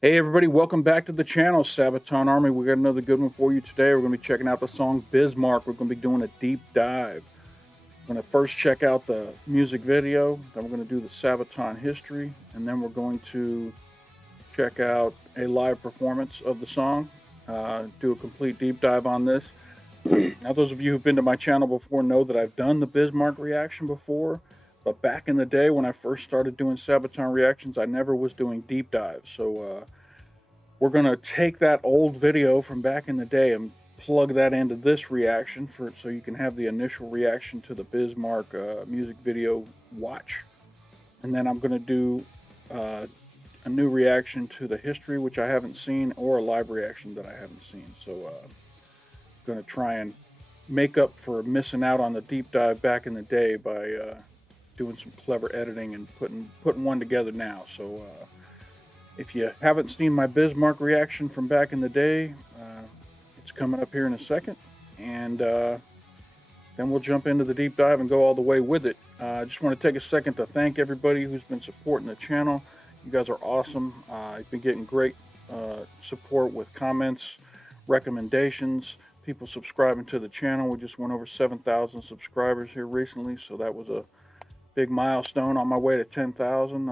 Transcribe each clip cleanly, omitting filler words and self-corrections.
Hey everybody, welcome back to the channel, Sabaton Army. We got another good one for you today. We're going to be checking out the song Bismarck. We're going to be doing a deep dive. We're going to first check out the music video, then we're going to do the Sabaton history, and then we're going to check out a live performance of the song, do a complete deep dive on this. Now, those of you who've been to my channel before know that I've done the Bismarck reaction before, but back in the day when I first started doing Sabaton reactions, I never was doing deep dives. So we're going to take that old video from back in the day and plug that into this reaction so you can have the initial reaction to the Bismarck music video watch. And then I'm going to do a new reaction to the history, which I haven't seen, or a live reaction that I haven't seen. So I'm going to try and make up for missing out on the deep dive back in the day by doing some clever editing and putting one together now. So if you haven't seen my Bismarck reaction from back in the day, it's coming up here in a second, and then we'll jump into the deep dive and go all the way with it. I just want to take a second to thank everybody who's been supporting the channel. You guys are awesome. I've been getting great support with comments, recommendations, people subscribing to the channel. We just went over 7,000 subscribers here recently, so that was a big milestone on my way to 10,000.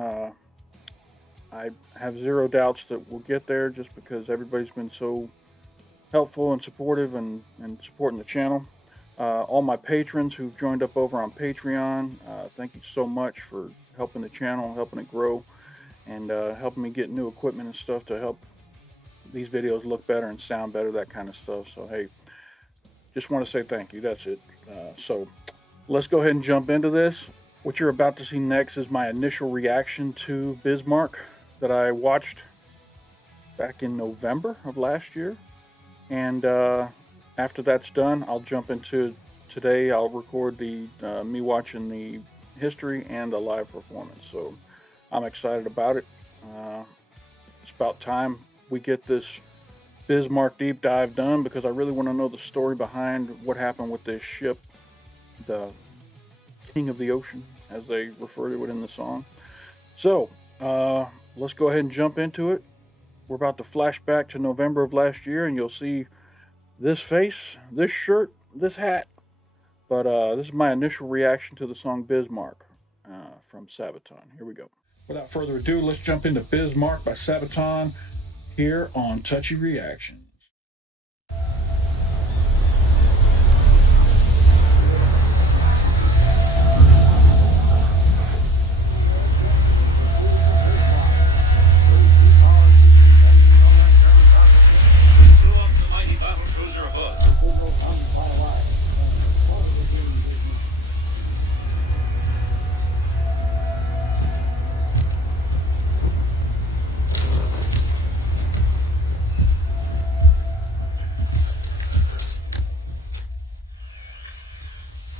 I have zero doubts that we'll get there, just because everybody's been so helpful and supportive and supporting the channel. All my patrons who've joined up over on Patreon, thank you so much for helping the channel, helping it grow, and helping me get new equipment and stuff to help these videos look better and sound better, that kind of stuff. So hey, just want to say thank you. That's it. So let's go ahead and jump into this. What you're about to see next is my initial reaction to Bismarck that I watched back in November of last year. And after that's done, I'll jump into today. I'll record the me watching the history and the live performance. So I'm excited about it. It's about time we get this Bismarck deep dive done, because I really want to know the story behind what happened with this ship, the King of the Ocean, as they refer to it in the song. So let's go ahead and jump into it. We're about to flash back to November of last year, and you'll see this face, this shirt, this hat. But this is my initial reaction to the song Bismarck from Sabaton. Here we go. Without further ado, let's jump into Bismarck by Sabaton here on Touchy Reactions.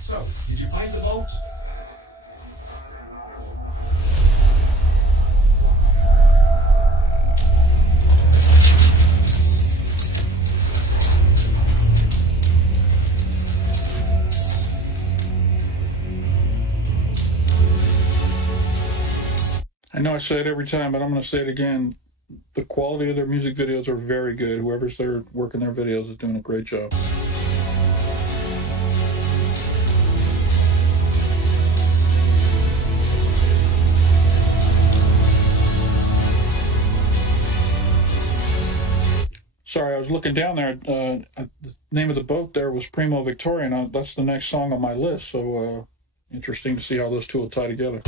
So, did you find the boat? I know I say it every time, but I'm going to say it again. The quality of their music videos are very good. Whoever's there working their videos is doing a great job. Sorry, I was looking down there. The name of the boat there was Primo Victoria, and that's the next song on my list. So interesting to see how those two will tie together.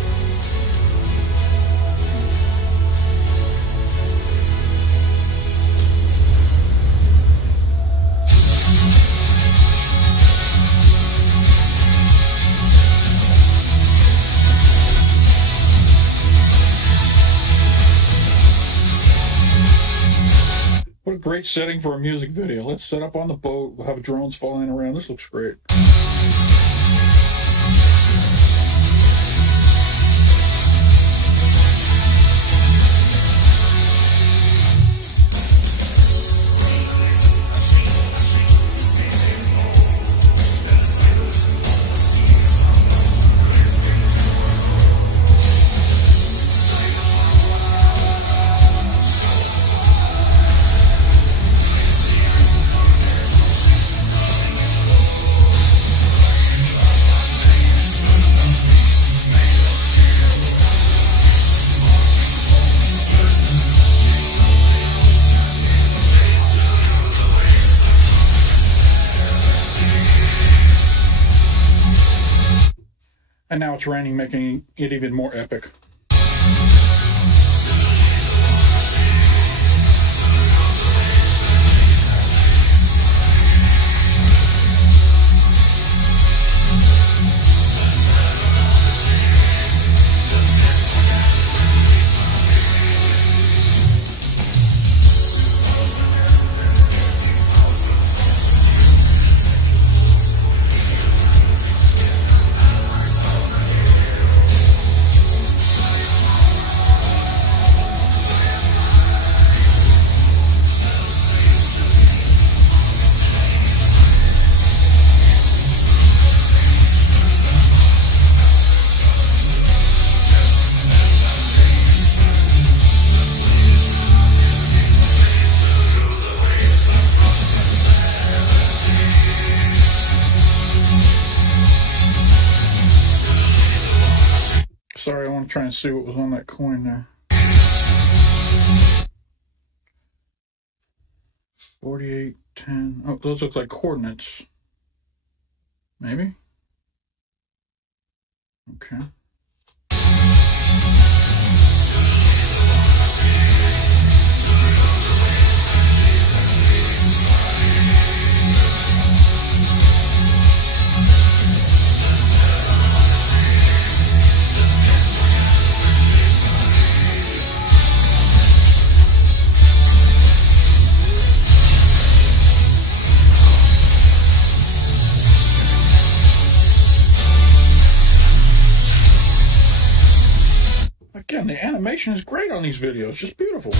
What a great setting for a music video. Let's set up on the boat. We'll have drones flying around. This looks great. And now it's raining, making it even more epic. Sorry, I want to try and see what was on that coin there. 4810. Oh, those look like coordinates. Maybe? Okay. Again, the animation is great on these videos, just beautiful.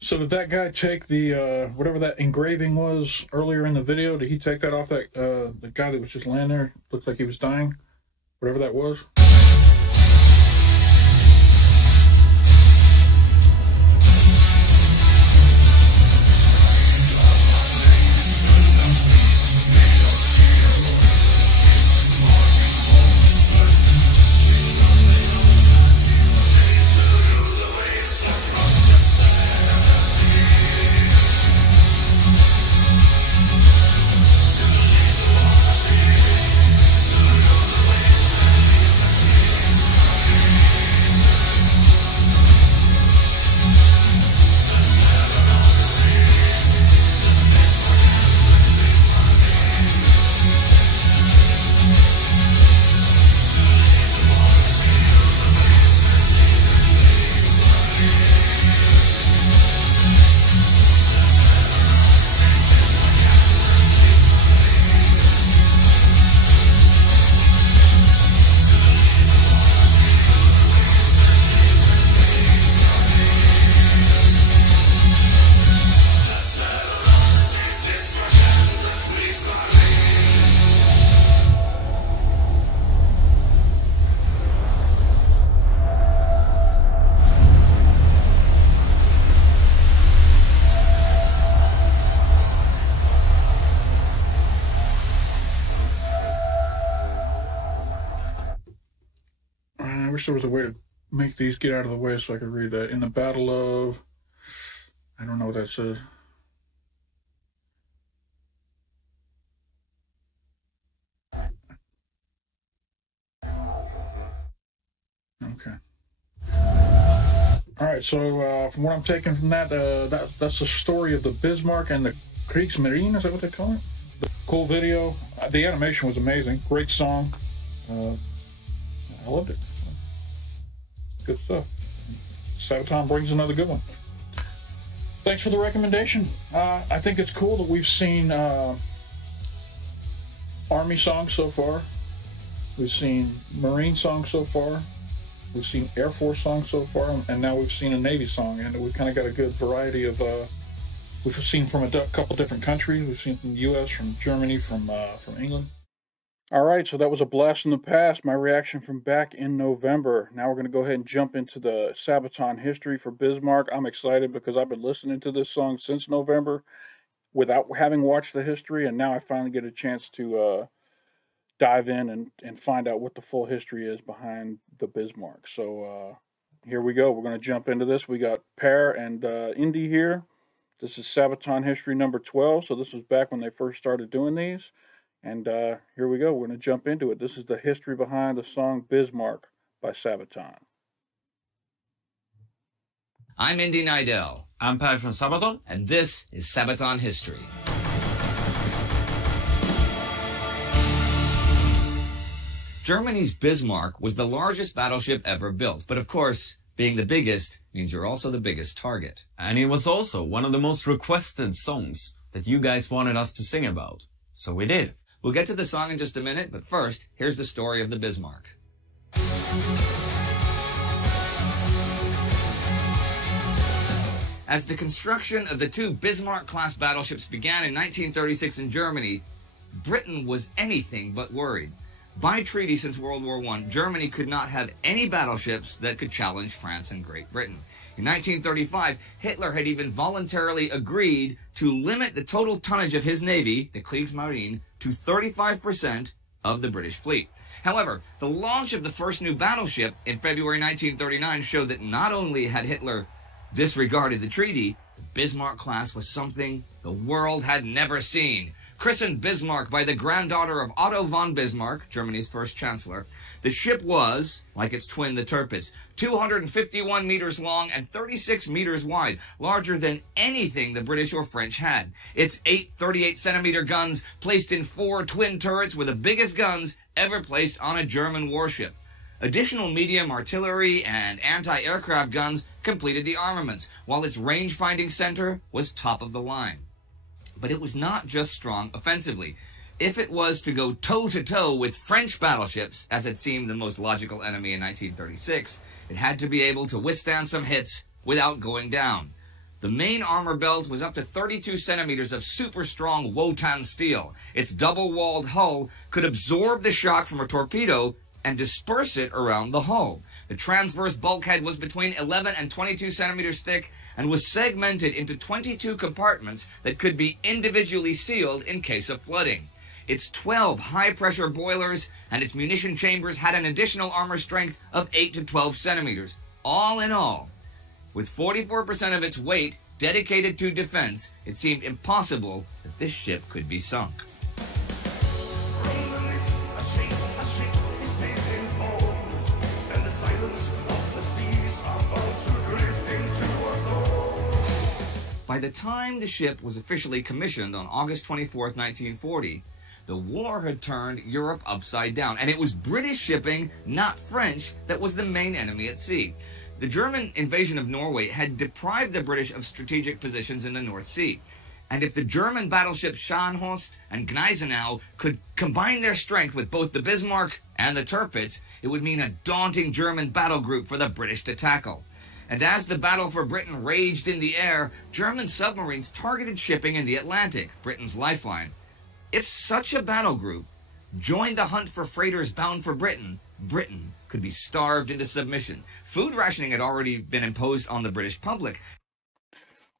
So did that guy take the, whatever that engraving was earlier in the video, did he take that off that, the guy that was just laying there? Looked like he was dying, whatever that was? I wish there was a way to make these get out of the way so I could read that. In the Battle of... I don't know what that says. Okay. All right, so from what I'm taking from that, that's the story of the Bismarck and the Kriegsmarine. Is that what they call it? The cool video. The animation was amazing. Great song. I loved it. Good stuff. Sabaton brings another good one. Thanks for the recommendation. I think it's cool that we've seen Army songs so far. We've seen Marine songs so far. We've seen Air Force songs so far, and now we've seen a Navy song, and we've kind of got a good variety of. We've seen from a couple different countries. We've seen from the U.S., from Germany, from England. All right, so that was a blast from the past. My reaction from back in November. Now we're going to go ahead and jump into the Sabaton history for Bismarck. I'm excited because I've been listening to this song since November without having watched the history, and now I finally get a chance to dive in and find out what the full history is behind the Bismarck. So here we go. We're going to jump into this. We got Per and Indy here. This is Sabaton history number 12. So this was back when they first started doing these. And here we go. We're going to jump into it. This is the history behind the song Bismarck by Sabaton. I'm Indy Nidell. I'm Per from Sabaton. And this is Sabaton History. Germany's Bismarck was the largest battleship ever built. But of course, being the biggest means you're also the biggest target. And it was also one of the most requested songs that you guys wanted us to sing about. So we did. We'll get to the song in just a minute, but first, here's the story of the Bismarck. As the construction of the two Bismarck-class battleships began in 1936 in Germany, Britain was anything but worried. By treaty since World War I, Germany could not have any battleships that could challenge France and Great Britain. In 1935, Hitler had even voluntarily agreed to limit the total tonnage of his navy, the Kriegsmarine, to 35% of the British fleet. However, the launch of the first new battleship in February 1939 showed that not only had Hitler disregarded the treaty, the Bismarck class was something the world had never seen. Christened Bismarck by the granddaughter of Otto von Bismarck, Germany's first chancellor, the ship was, like its twin, the Tirpitz, 251 meters long and 36 meters wide, larger than anything the British or French had. Its 8 38-centimeter guns placed in 4 twin turrets were the biggest guns ever placed on a German warship. Additional medium artillery and anti-aircraft guns completed the armaments, while its range-finding center was top of the line. But it was not just strong offensively. If it was to go toe-to-toe with French battleships, as it seemed the most logical enemy in 1936, it had to be able to withstand some hits without going down. The main armor belt was up to 32 centimeters of super-strong Wotan steel. Its double-walled hull could absorb the shock from a torpedo and disperse it around the hull. The transverse bulkhead was between 11 and 22 centimeters thick and was segmented into 22 compartments that could be individually sealed in case of flooding. Its 12 high-pressure boilers and its munition chambers had an additional armor strength of 8 to 12 centimeters. All in all, with 44% of its weight dedicated to defense, it seemed impossible that this ship could be sunk. By the time the ship was officially commissioned on August 24, 1940, the war had turned Europe upside down, and it was British shipping, not French, that was the main enemy at sea. The German invasion of Norway had deprived the British of strategic positions in the North Sea. And if the German battleships Scharnhorst and Gneisenau could combine their strength with both the Bismarck and the Tirpitz, it would mean a daunting German battle group for the British to tackle. And as the battle for Britain raged in the air, German submarines targeted shipping in the Atlantic, Britain's lifeline. If such a battle group joined the hunt for freighters bound for Britain, Britain could be starved into submission. Food rationing had already been imposed on the British public.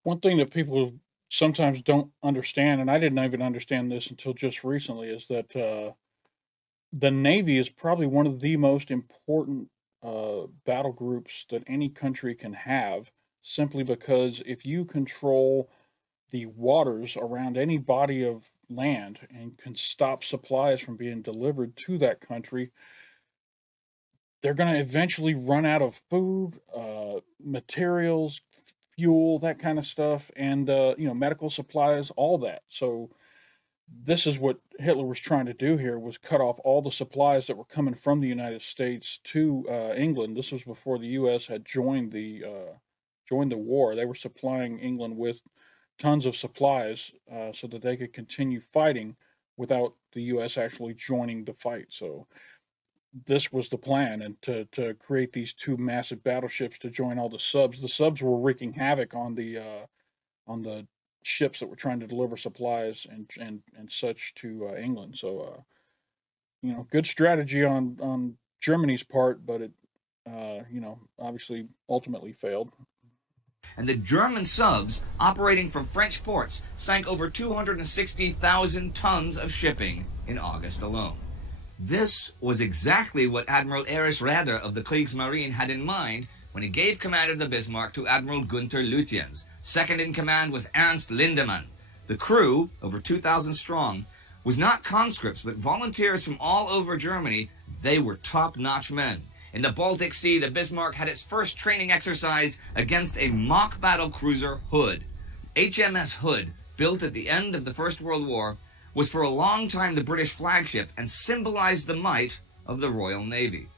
One thing that people sometimes don't understand, and I didn't even understand this until just recently, is that the Navy is probably one of the most important battle groups that any country can have, simply because if you control the waters around any body of land and can stop supplies from being delivered to that country, they're going to eventually run out of food, materials, fuel, that kind of stuff, and medical supplies, all that. So this is what Hitler was trying to do here, was cut off all the supplies that were coming from the United States to England. This was before the U.S. had joined the war. They were supplying England with tons of supplies so that they could continue fighting without the U.S. actually joining the fight. So this was the plan, and to create these two massive battleships to join all the subs. The subs were wreaking havoc on the ships that were trying to deliver supplies and such to England. So good strategy on Germany's part, but it obviously ultimately failed. And the German subs operating from French ports sank over 260,000 tons of shipping in August alone. This was exactly what Admiral Erich Raeder of the Kriegsmarine had in mind when he gave command of the Bismarck to Admiral Gunther Lutyens. Second in command was Ernst Lindemann. The crew, over 2,000 strong, was not conscripts but volunteers from all over Germany. They were top-notch men. In the Baltic Sea, the Bismarck had its first training exercise against a mock battle cruiser, Hood. HMS Hood, built at the end of the First World War, was for a long time the British flagship and symbolized the might of the Royal Navy.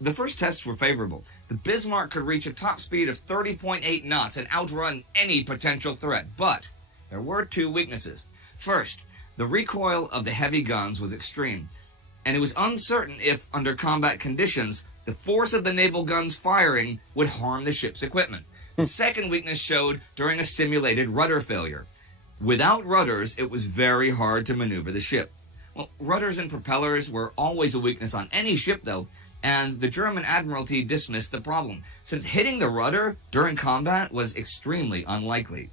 The first tests were favorable. The Bismarck could reach a top speed of 30.8 knots and outrun any potential threat, but there were two weaknesses. First, the recoil of the heavy guns was extreme, and it was uncertain if, under combat conditions, the force of the naval guns firing would harm the ship's equipment. The second weakness showed during a simulated rudder failure. Without rudders, it was very hard to maneuver the ship. Well, rudders and propellers were always a weakness on any ship, though, and the German Admiralty dismissed the problem, since hitting the rudder during combat was extremely unlikely.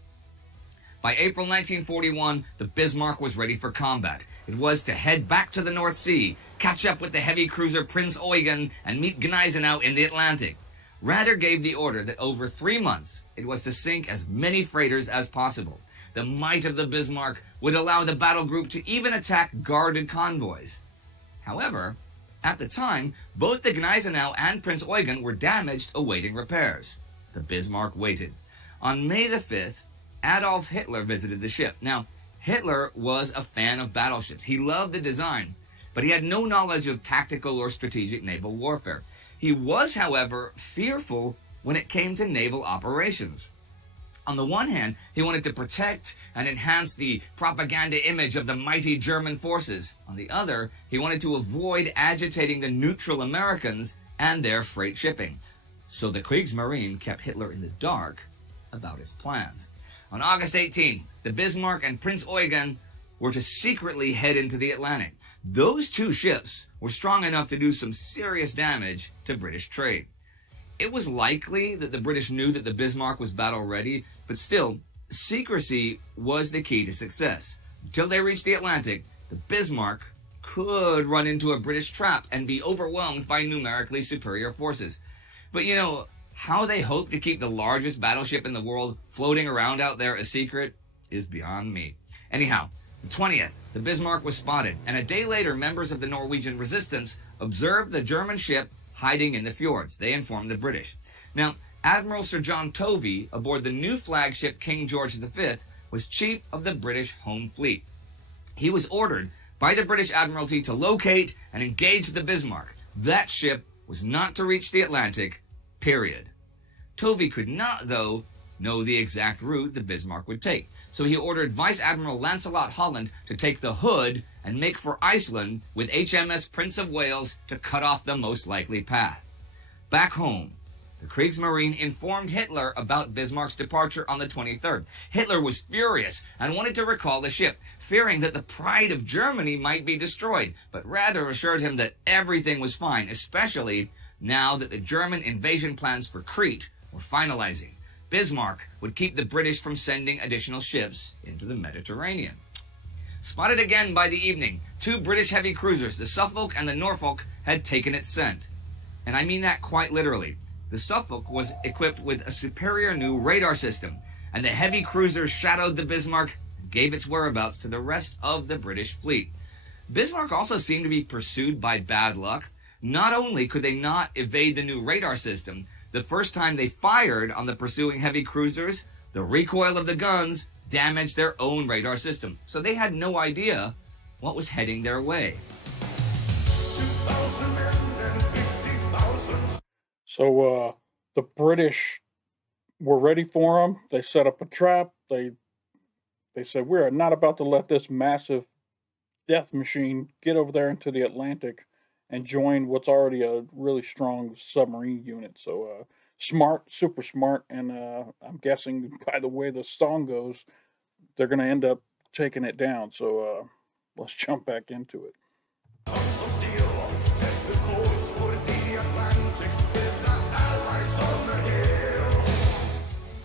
By April 1941, the Bismarck was ready for combat. It was to head back to the North Sea, catch up with the heavy cruiser Prinz Eugen, and meet Gneisenau in the Atlantic. Raeder gave the order that over 3 months, it was to sink as many freighters as possible. The might of the Bismarck would allow the battle group to even attack guarded convoys. However, at the time, both the Gneisenau and Prinz Eugen were damaged awaiting repairs. The Bismarck waited. On May the 5th, Adolf Hitler visited the ship. Now, Hitler was a fan of battleships. He loved the design, but he had no knowledge of tactical or strategic naval warfare. He was, however, fearful when it came to naval operations. On the one hand, he wanted to protect and enhance the propaganda image of the mighty German forces. On the other, he wanted to avoid agitating the neutral Americans and their freight shipping. So the Kriegsmarine kept Hitler in the dark about his plans. On August 18th, the Bismarck and Prinz Eugen were to secretly head into the Atlantic. Those two ships were strong enough to do some serious damage to British trade. It was likely that the British knew that the Bismarck was battle-ready, but still, secrecy was the key to success. Until they reached the Atlantic, the Bismarck could run into a British trap and be overwhelmed by numerically superior forces. But how they hoped to keep the largest battleship in the world floating around out there a secret is beyond me. Anyhow, the 20th, the Bismarck was spotted, and a day later, members of the Norwegian resistance observed the German ship hiding in the fjords. They informed the British. Now, Admiral Sir John Tovey, aboard the new flagship King George V, was chief of the British Home Fleet. He was ordered by the British Admiralty to locate and engage the Bismarck. That ship was not to reach the Atlantic, period. Tovey could not, though, know the exact route the Bismarck would take, so he ordered Vice Admiral Lancelot Holland to take the Hood and make for Iceland with HMS Prince of Wales to cut off the most likely path. Back home, the Kriegsmarine informed Hitler about Bismarck's departure on the 23rd. Hitler was furious and wanted to recall the ship, fearing that the pride of Germany might be destroyed, but Raeder assured him that everything was fine, especially now that the German invasion plans for Crete were finalizing. Bismarck would keep the British from sending additional ships into the Mediterranean. Spotted again by the evening, two British heavy cruisers, the Suffolk and the Norfolk, had taken its scent. And I mean that quite literally. The Suffolk was equipped with a superior new radar system, and the heavy cruiser shadowed the Bismarck and gave its whereabouts to the rest of the British fleet. Bismarck also seemed to be pursued by bad luck. Not only could they not evade the new radar system, the first time they fired on the pursuing heavy cruisers, the recoil of the guns damaged their own radar system, so they had no idea what was heading their way. So the British were ready for them. They set up a trap. They said, we are not about to let this massive death machine get over there into the Atlantic and join what's already a really strong submarine unit. So smart, super smart, and I'm guessing by the way the song goes, they're going to end up taking it down. So let's jump back into it.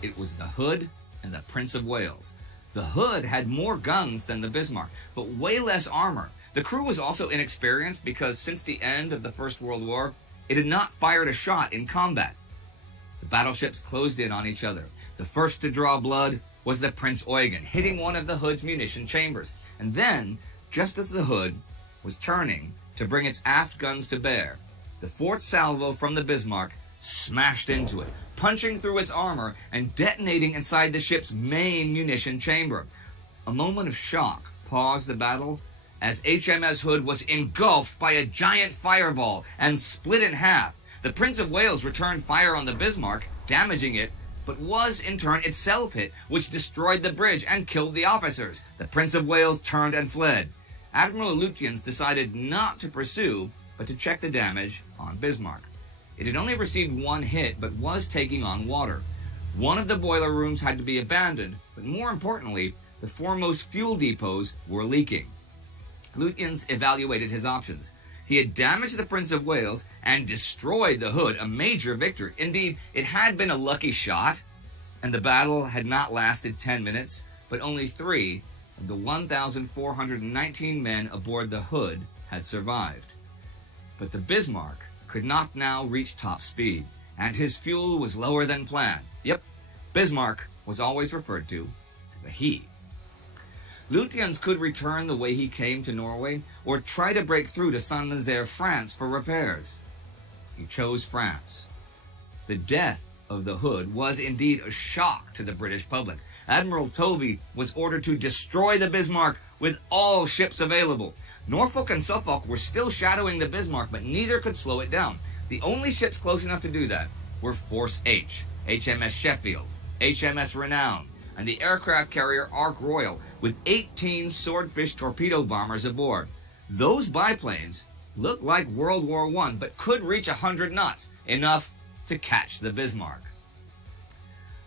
It was the Hood and the Prince of Wales. The Hood had more guns than the Bismarck, but way less armor. The crew was also inexperienced because since the end of the First World War, it had not fired a shot in combat. The battleships closed in on each other. The first to draw blood was the Prince Eugen, hitting one of the Hood's munition chambers. And then, just as the Hood was turning to bring its aft guns to bear, the fourth salvo from the Bismarck smashed into it, punching through its armor and detonating inside the ship's main munition chamber. A moment of shock paused the battle as HMS Hood was engulfed by a giant fireball and split in half. The Prince of Wales returned fire on the Bismarck, damaging it, but was in turn itself hit, which destroyed the bridge and killed the officers. The Prince of Wales turned and fled. Admiral Lutyens decided not to pursue, but to check the damage on Bismarck. It had only received one hit, but was taking on water. One of the boiler rooms had to be abandoned, but more importantly, the foremost fuel depots were leaking. Lutyens evaluated his options. He had damaged the Prince of Wales and destroyed the Hood, a major victory. Indeed, it had been a lucky shot, and the battle had not lasted 10 minutes, but only 3 of the 1,419 men aboard the Hood had survived. But the Bismarck could not now reach top speed, and his fuel was lower than planned. Yep, Bismarck was always referred to as a he. Lutyens could return the way he came to Norway, or try to break through to Saint-Nazaire, France for repairs. He chose France. The death of the Hood was indeed a shock to the British public. Admiral Tovey was ordered to destroy the Bismarck with all ships available. Norfolk and Suffolk were still shadowing the Bismarck, but neither could slow it down. The only ships close enough to do that were Force H, HMS Sheffield, HMS Renown, and the aircraft carrier Ark Royal, with 18 Swordfish torpedo bombers aboard. Those biplanes looked like World War I, but could reach 100 knots, enough to catch the Bismarck.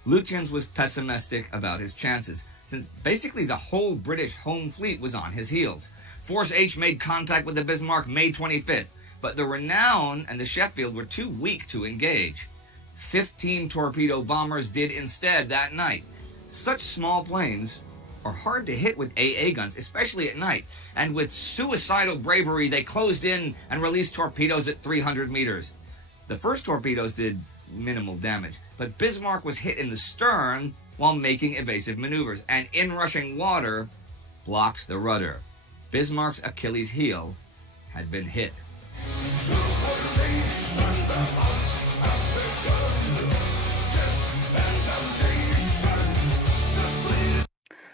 Lutyens was pessimistic about his chances, since basically the whole British home fleet was on his heels. Force H made contact with the Bismarck May 25th, but the Renown and the Sheffield were too weak to engage. 15 torpedo bombers did instead that night. Such small planes are hard to hit with AA guns, especially at night, and with suicidal bravery they closed in and released torpedoes at 300 meters. The first torpedoes did minimal damage, but Bismarck was hit in the stern while making evasive maneuvers, and inrushing water blocked the rudder. Bismarck's Achilles heel had been hit.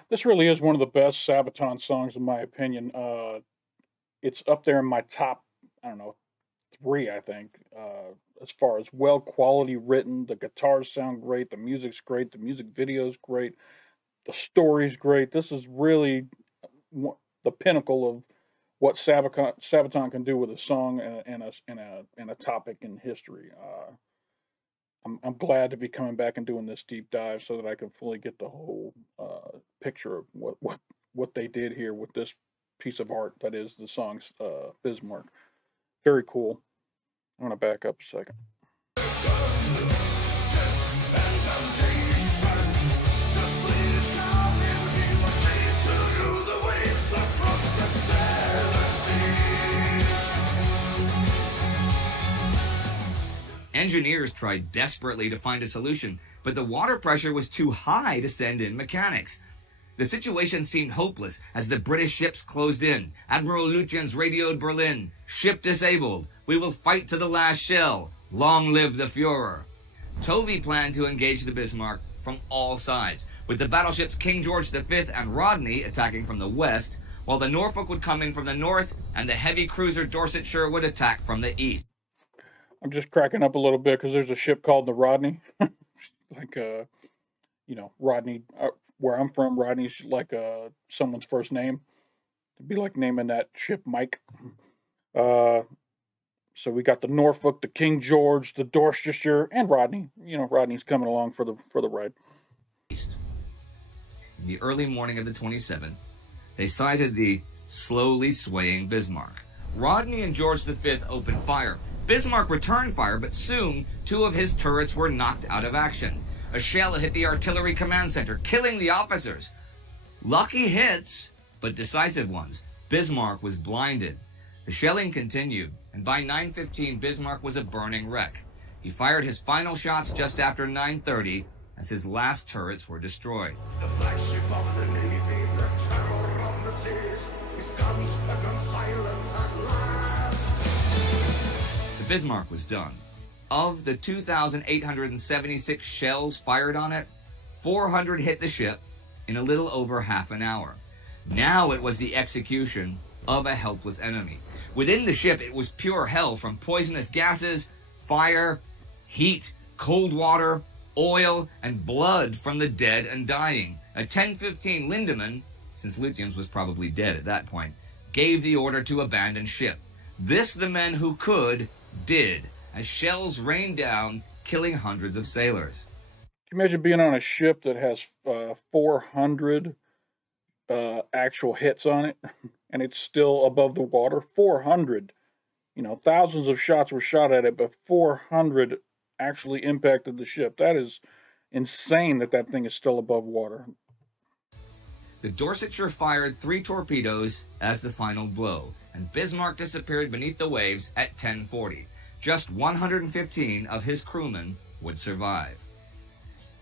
This really is one of the best Sabaton songs, in my opinion. It's up there in my top, I don't know, 3, I think, as far as well quality written. The guitars sound great, the music's great, the music video's great, the story's great. This is really the pinnacle of what Sabaton can do with a song and a topic in history. I'm glad to be coming back and doing this deep dive so that I can fully get the whole picture of what they did here with this piece of art that is the song Bismarck. Very cool. I'm going to back up a second. Engineers tried desperately to find a solution, but the water pressure was too high to send in mechanics. The situation seemed hopeless as the British ships closed in. Admiral Lutyens radioed Berlin, "Ship disabled. We will fight to the last shell. Long live the Fuhrer." Tovey planned to engage the Bismarck from all sides. with the battleships King George V and Rodney attacking from the west, while the Norfolk would come in from the north and the heavy cruiser Dorsetshire would attack from the east. I'm just cracking up a little bit because there's a ship called the Rodney. Like, you know, Rodney, where I'm from, Rodney's like someone's first name. It'd be like naming that ship Mike. So we got the Norfolk, the King George, the Dorsetshire, and Rodney. You know, Rodney's coming along for the ride. In the early morning of the 27th, they sighted the slowly swaying Bismarck. Rodney and George V opened fire. Bismarck returned fire, but soon 2 of his turrets were knocked out of action. A shell hit the artillery command center, killing the officers. Lucky hits, but decisive ones. Bismarck was blinded. The shelling continued, and by 9:15, Bismarck was a burning wreck. He fired his final shots just after 9:30 as his last turrets were destroyed. The flagship of the Navy, the terror of the seas, his guns begun silent at last. The Bismarck was done. Of the 2,876 shells fired on it, 400 hit the ship in a little over half an hour. Now it was the execution of a helpless enemy. Within the ship, it was pure hell, from poisonous gases, fire, heat, cold water, oil, and blood from the dead and dying. At 10:15, Lindemann, since Lutyens was probably dead at that point, gave the order to abandon ship. This the men who could did, as shells rained down, killing hundreds of sailors. Can you imagine being on a ship that has 400 actual hits on it, and it's still above the water? 400. You know, thousands of shots were shot at it, but 400 actually impacted the ship. That is insane that that thing is still above water. The Dorsetshire fired 3 torpedoes as the final blow, and Bismarck disappeared beneath the waves at 10:40. Just 115 of his crewmen would survive.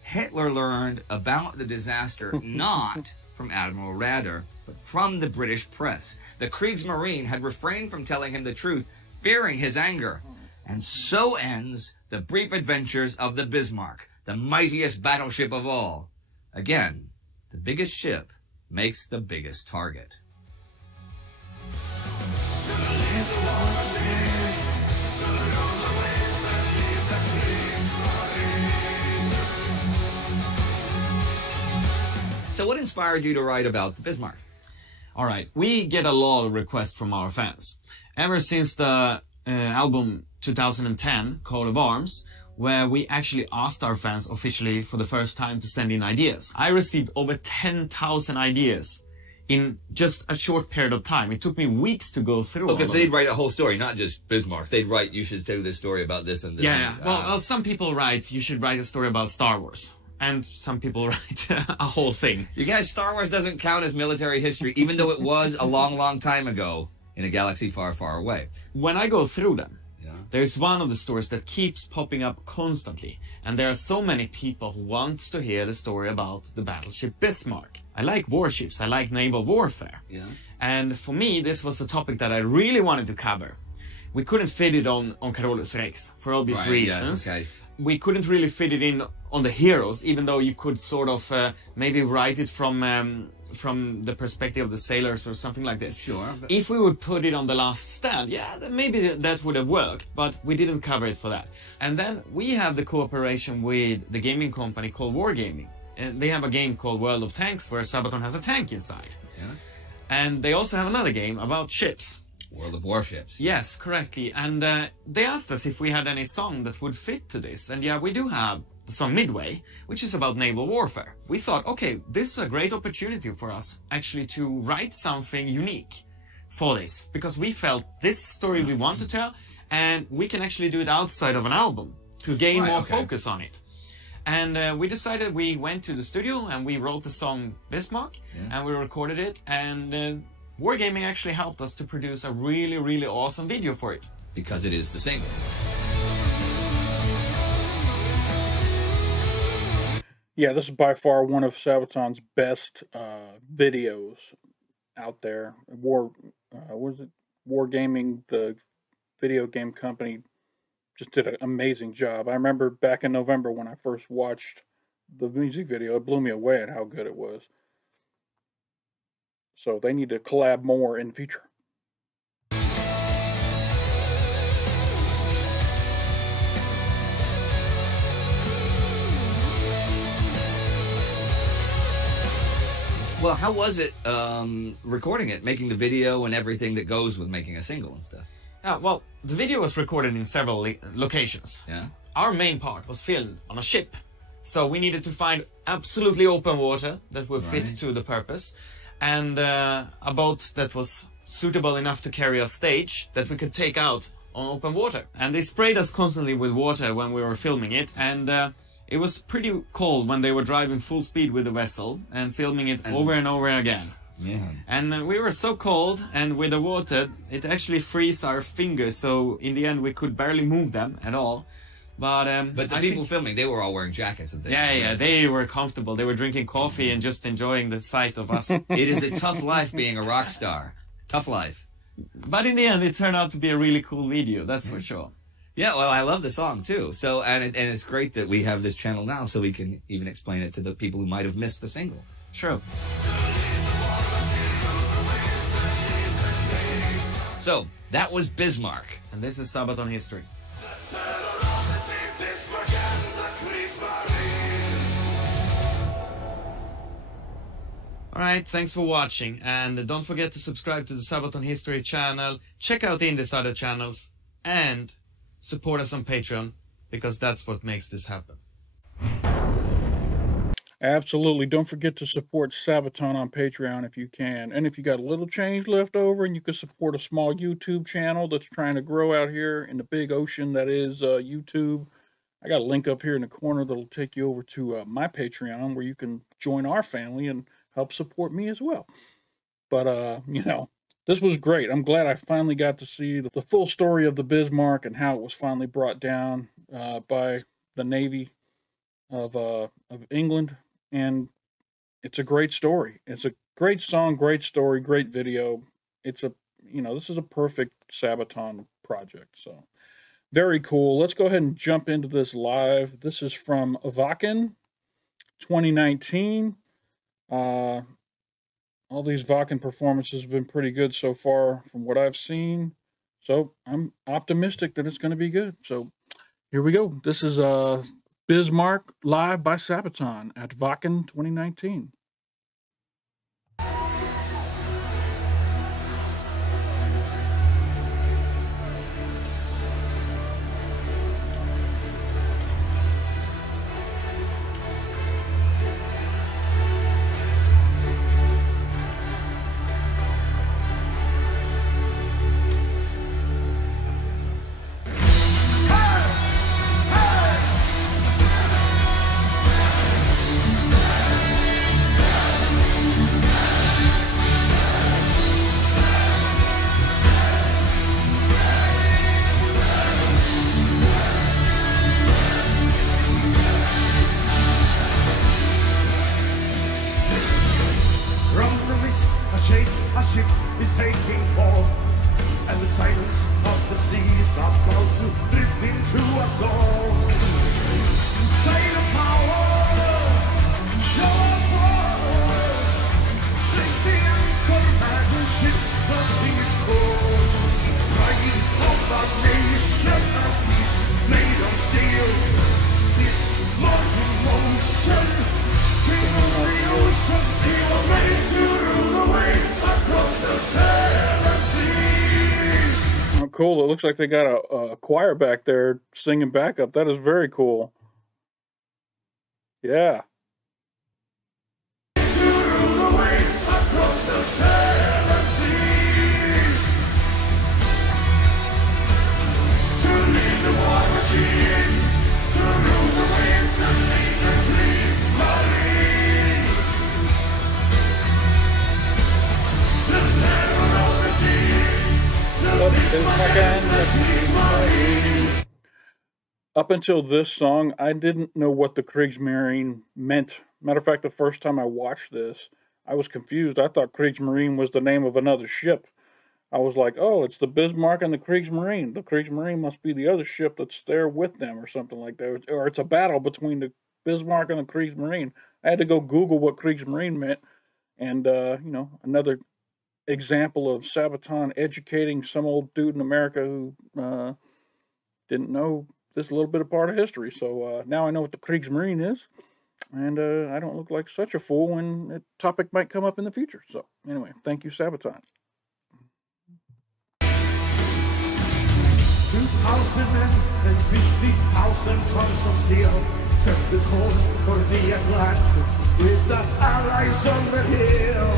Hitler learned about the disaster not from Admiral Raeder, but from the British press. The Kriegsmarine had refrained from telling him the truth, fearing his anger. And so ends the brief adventures of the Bismarck, the mightiest battleship of all. Again, the biggest ship makes the biggest target. So what inspired you to write about the Bismarck? All right, we get a lot of requests from our fans. Ever since the album 2010, Coat of Arms, where we actually asked our fans officially for the first time to send in ideas. I received over 10,000 ideas in just a short period of time. It took me weeks to go through. Because they'd write a whole story, not just Bismarck. They'd write, you should do this story about this and this. Yeah, well, some people write, you should write a story about Star Wars. And some people write a whole thing. You guys, Star Wars doesn't count as military history, even though it was a long, long time ago in a galaxy far, far away. When I go through them, there's one of the stories that keeps popping up constantly. And there are so many people who want to hear the story about the battleship Bismarck. I like warships, I like naval warfare. Yeah. And for me, this was a topic that I really wanted to cover. We couldn't fit it on Carolus Rex, for obvious reasons. Yeah, okay. We couldn't really fit it in on the heroes, even though you could sort of maybe write it from the perspective of the sailors or something like this. Sure. If we would put it on the last stand, yeah, then maybe that would have worked, but we didn't cover it for that. And then we have the cooperation with the gaming company called Wargaming. And they have a game called World of Tanks where Sabaton has a tank inside. Yeah. And they also have another game about ships. World of Warships. Yes, correctly. And they asked us if we had any song that would fit to this. And yeah, we do have the song Midway, which is about naval warfare. We thought, okay, this is a great opportunity for us actually to write something unique for this. Because we felt this story we want to tell, and we can actually do it outside of an album to gain more focus on it. And we decided, we went to the studio and we wrote the song Bismarck, and we recorded it, and Wargaming actually helped us to produce a really, really awesome video for it. Because it is the single. Yeah, this is by far one of Sabaton's best videos out there. Wargaming, the video game company, just did an amazing job. I remember back in November when I first watched the music video, it blew me away at how good it was. So they need to collab more in the future. Well, how was it recording it, making the video and everything that goes with making a single and stuff? Well, the video was recorded in several locations. Yeah. Our main part was filmed on a ship. So we needed to find absolutely open water that would fit to the purpose. And a boat that was suitable enough to carry a stage that we could take out on open water. And they sprayed us constantly with water when we were filming it. And it was pretty cold when they were driving full speed with the vessel and filming it over and over again. Yeah. And we were so cold, and with the water, it actually freezed our fingers. So in the end, we could barely move them at all. But the people filming, they were all wearing jackets and things. Yeah, they were comfortable. They were drinking coffee and just enjoying the sight of us. It is a tough life being a rock star. Tough life. But in the end, it turned out to be a really cool video, that's for sure. Yeah, well, I love the song too. So, and it's great that we have this channel now, so we can even explain it to the people who might have missed the single. Sure. So that was Bismarck, and this is Sabaton History. Alright, thanks for watching, and don't forget to subscribe to the Sabaton History channel, check out Indie's other channels, and support us on Patreon, because that's what makes this happen. Absolutely. Don't forget to support Sabaton on Patreon if you can. And if you got a little change left over and you can support a small YouTube channel that's trying to grow out here in the big ocean that is YouTube, I got a link up here in the corner that'll take you over to my Patreon where you can join our family and help support me as well. But, you know, this was great. I'm glad I finally got to see the full story of the Bismarck and how it was finally brought down by the Navy of England. And it's a great story. It's a great song, great story, great video. It's a, you know, this is a perfect Sabaton project. So very cool. Let's go ahead and jump into this live. This is from Wacken 2019. All these Wacken performances have been pretty good so far from what I've seen. So I'm optimistic that it's going to be good. So here we go. This is Bismarck live by Sabaton at Wacken 2019. A ship is taking form, and the silence of the seas are proud to drift into a storm. Say the power, show us wars. Place the anchor, battleship, plotting its course. Riding of a nation of peace made of steel. This modern motion, king of the ocean, he was made to rule the waves across the seven seas. Oh, cool. It looks like they got a choir back there singing backup. That is very cool. Yeah. To rule the waves across the seven seas. To lead the war machine. To rule the waves and lead the fleets marine. The terror of the seas. The Bismarck and the Bismarck. Up until this song, I didn't know what the Kriegsmarine meant. Matter of fact, the first time I watched this, I was confused. I thought Kriegsmarine was the name of another ship. I was like, oh, it's the Bismarck and the Kriegsmarine. The Kriegsmarine must be the other ship that's there with them or something like that. Or it's a battle between the Bismarck and the Kriegsmarine. I had to go Google what Kriegsmarine meant, and you know, another example of Sabaton educating some old dude in America who didn't know this little bit of part of history. So now I know what the Kriegsmarine is, and I don't look like such a fool when a topic might come up in the future. So anyway, thank you, Sabaton. 250,000 tons of steel set the course for the Atlantic with the Allies on the hill.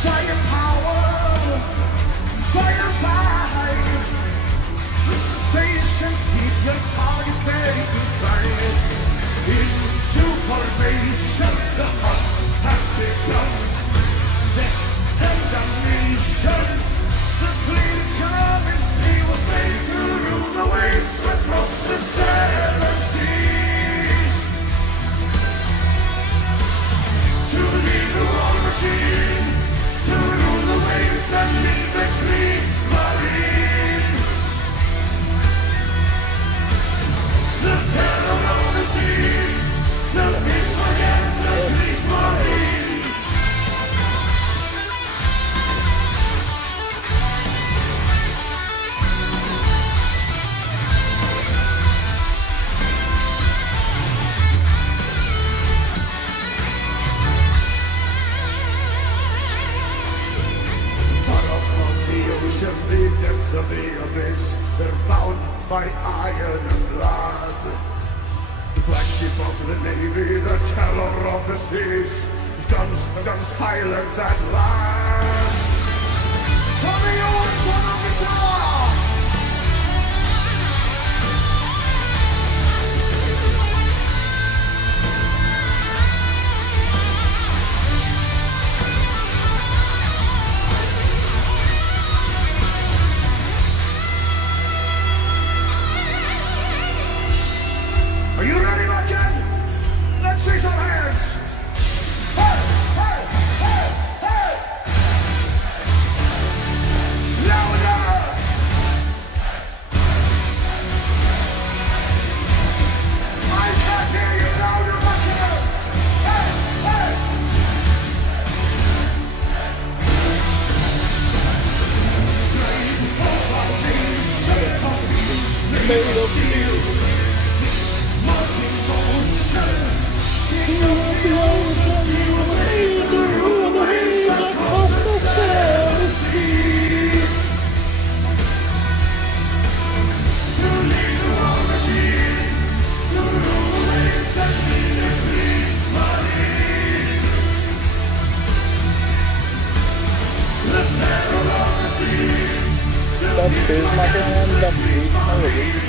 Firepower, firefight. Stations keep your targets steady inside. Into formation, the hunt has begun. Death and ammunition, the fleet is coming. He was made to rule the waves across the seven seas. To lead the war machine, to rule the waves and lead the Kriegsmarine. The terror of the seas, the Bismarck and the Kriegsmarine. The depths of the abyss, they're bound by iron and blood. The flagship of the Navy, the terror of the seas, guns silent at last. Tommy Owens on the guitar. Are you ready, Bucket? Let's see some hands. Hey, hey, hey, hey. Louder. I can't hear you louder, Bucket. Hey, hey. Made of steel. Bismarck and the Kriegsmarine.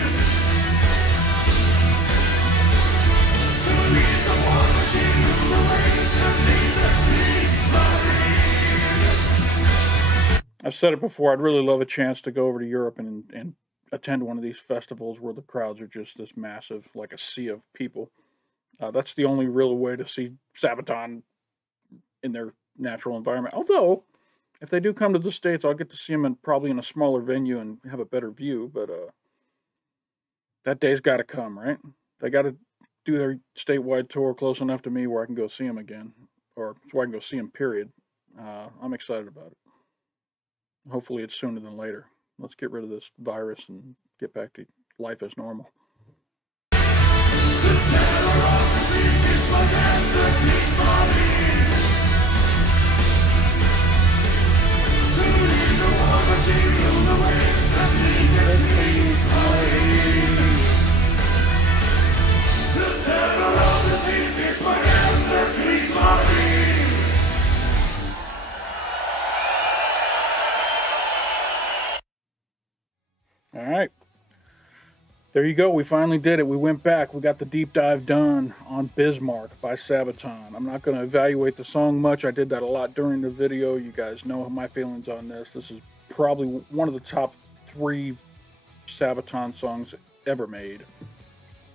I've said it before, I'd really love a chance to go over to Europe and attend one of these festivals where the crowds are just this massive, like a sea of people. That's the only real way to see Sabaton in their natural environment. Although, if they do come to the States, I'll get to see them probably in a smaller venue and have a better view, but that day's got to come, right? They got to do their statewide tour close enough to me where I can go see them again, or so I can go see them, period. I'm excited about it. Hopefully it's sooner than later. Let's get rid of this virus and get back to life as normal. The terror of the seas is for them, the Bismarck. To lead the war machine, rule the waves and lead the Bismarck. The terror of the seas is for them, the Bismarck. All right. There you go. We finally did it. We went back. We got the deep dive done on Bismarck by Sabaton. I'm not going to evaluate the song much. I did that a lot during the video. You guys know my feelings on this. This is probably one of the top 3 Sabaton songs ever made.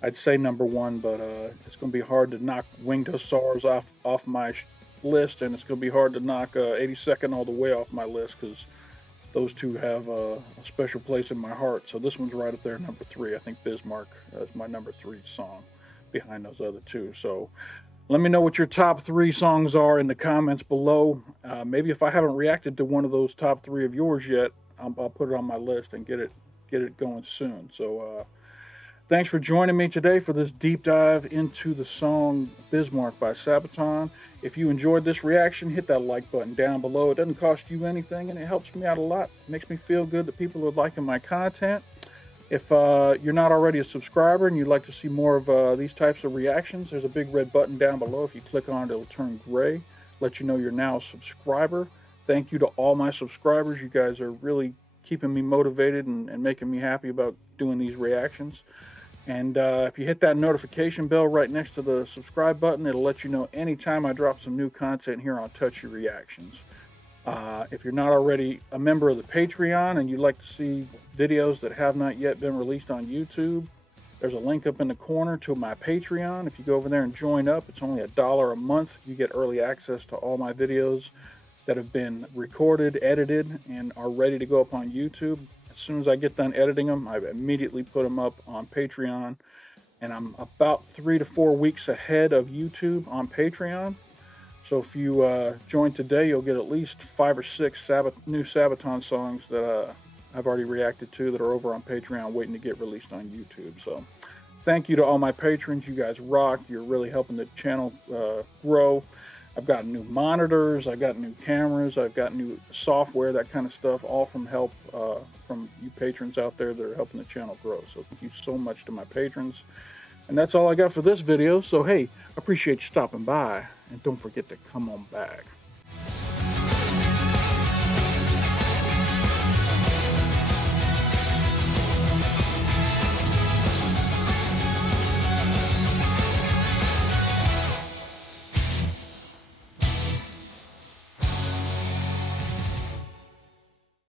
I'd say number 1, but it's going to be hard to knock Winged Hussars off my list, and it's going to be hard to knock 82nd all the way off my list, because those two have a special place in my heart. So this one's right up there, number 3. I think Bismarck is my number 3 song. behind those other two. So let me know what your top 3 songs are in the comments below. Maybe if I haven't reacted to one of those top 3 of yours yet, I'll put it on my list and get it going soon. So thanks for joining me today for this deep dive into the song Bismarck by Sabaton. If you enjoyed this reaction, hit that like button down below. It doesn't cost you anything, and it helps me out a lot. It makes me feel good that people are liking my content. If you're not already a subscriber and you'd like to see more of these types of reactions, there's a big red button down below. If you click on it, it'll turn gray, let you know you're now a subscriber. Thank you to all my subscribers. You guys are really keeping me motivated and making me happy about doing these reactions. And if you hit that notification bell right next to the subscribe button, it'll let you know anytime I drop some new content here on Touchy Reactions. If you're not already a member of the Patreon and you'd like to see videos that have not yet been released on YouTube, there's a link up in the corner to my Patreon. If you go over there and join up, it's only $1 a month. You get early access to all my videos that have been recorded, edited, and are ready to go up on YouTube. As soon as I get done editing them, I immediately put them up on Patreon. And I'm about 3 to 4 weeks ahead of YouTube on Patreon. So if you join today, you'll get at least 5 or 6 new Sabaton songs that I've already reacted to that are over on Patreon waiting to get released on YouTube. So thank you to all my patrons. You guys rock. You're really helping the channel grow. I've got new monitors, I've got new cameras, I've got new software, that kind of stuff, all from help from you patrons out there that are helping the channel grow. So thank you so much to my patrons. And that's all I got for this video. So hey, I appreciate you stopping by, and don't forget to come on back.